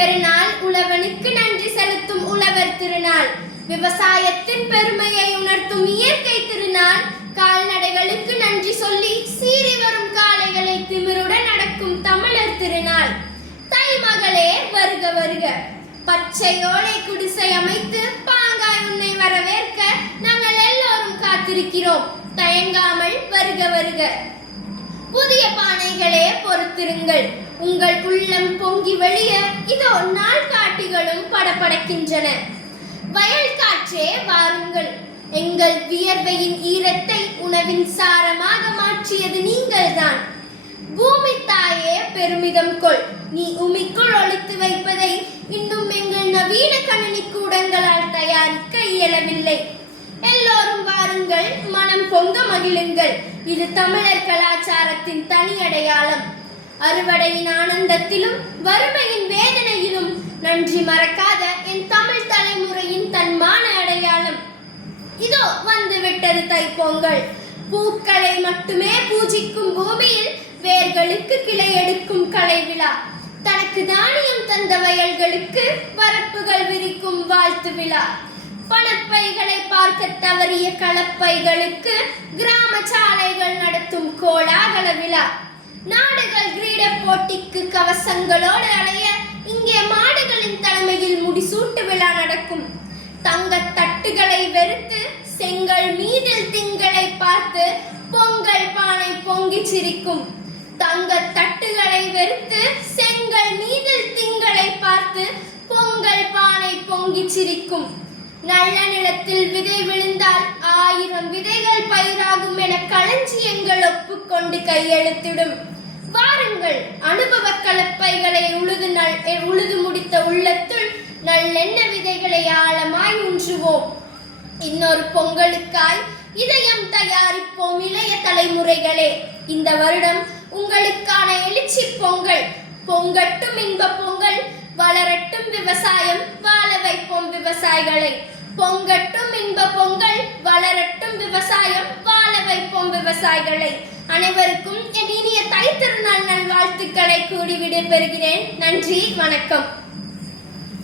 பெருநாள் உழவனுக்கு நன்றி செலுத்தும் உழவர் திருநாள். விவசாயத்தின் பெருமையை உணர்த்தும் இயற்கை திருநாள். கால்நடைகளுக்கு நன்றி சொல்லி சீறி வரும் காளைகளை திமிருடன் நடக்கும் தமிழர் திருநாள். தை மகளே வருக வருக, பச்சை ஓலை குடிசை அமைத்து பாங்காய் உன்னை வரவேற்க நாங்கள் எல்லோரும் காத்திருக்கிறோம். தயங்காமல் வருக வருக. புதிய பானைகளே பொறுத்திருங்கள், உங்கள் உள்ளம் பொங்கி வெளிய இதோ நாள் காட்டிகளும் படபடக்கின்றன. வயல் காற்றே வாருங்கள், எங்கள் வியர்வையின் ஈரத்தை உணவின் சாரமாக மாற்றியது நீங்கள்தான். பூமி தாயே பெருமிதம் கொள், நீ உமிக்குள் ஒளித்து வைப்பதை இன்னும் எங்கள் நவீன கணினி கூடங்களால் தயாரிக்க இயலவில்லை. எல்லோரும் வாருங்கள், மனம் பொங்க மகிழுங்கள். இது தமிழர் கலாச்சாரத்தின் தனி அடையாளம். அறுவடையின் ஆனந்தத்திலும் வறுமையின் வேதனையிலும் நன்றி மறக்காத என் தமிழ் தலைமுறையின் தன்மான அடையாளம். இதோ வந்து விட்டது தைப்பொங்கல். பூக்களை மட்டுமே பூஜிக்கும் பூமியில் வேர்களுக்கு கிளை எடுக்கும் கலை விழா. தனக்கு தானியம் தந்த வயல்களுக்கு வரப்புகள் விரிக்கும் வாழ்த்து விழா. பணப்பைகளை பார்க்க தவறிய களப்பைகளுக்கு கிராம சாலைகள் நடத்தும் கோலாகல விழா. நாடுகள் கிரீட போட்டிக்கு கவசங்களோடு அலைய இங்கே மாடுகளின் தலைமையில் முடிசூட்டு விழா நடக்கும். தங்க தட்டுகளை வெறுத்து செங்கல் மீதில் திங்களை பார்த்து பொங்கல் பானை பொங்கி சிரிக்கும். தங்க தட்டுகளை வெறுத்து செங்கல் மீதில் திங்களை பார்த்து பொங்கல் பானை பொங்கி சிரிக்கும். நல்ல நிலத்தில் விதை விழுந்தால் 1000 விதைகள் பயிராகும் என களஞ்சியங்கள் ஒப்புக்கொண்டு கையெழுத்திடும். வாருங்கள், அனுபவ கலப்பைகளை உழுது முடித்த உள்ளத்துள் நல்லெண்ண விதைகளை ஆழமாய் ஊன்றுவோம். இன்னொரு பொங்கலுக்காய் இதயம் தயாரிப்போம் இளைய தலைமுறைகளே. இந்த வருடம் உங்களுக்கான எழுச்சி பொங்கல். பொங்கட்டும் இன்ப பொங்கல், வளரட்டும் விவசாயம், வாழ வைப்போம் விவசாயிகளை. பொங்கட்டும் இன்ப பொங்கல், வளரட்டும் விவசாயம், வாழ வைப்போம் விவசாயிகளை. அனைவருக்கும் என் இனிய தை திருநாள் நல்வாழ்த்துக்களை கூறி விடைபெறுகிறேன். நன்றி, வணக்கம்.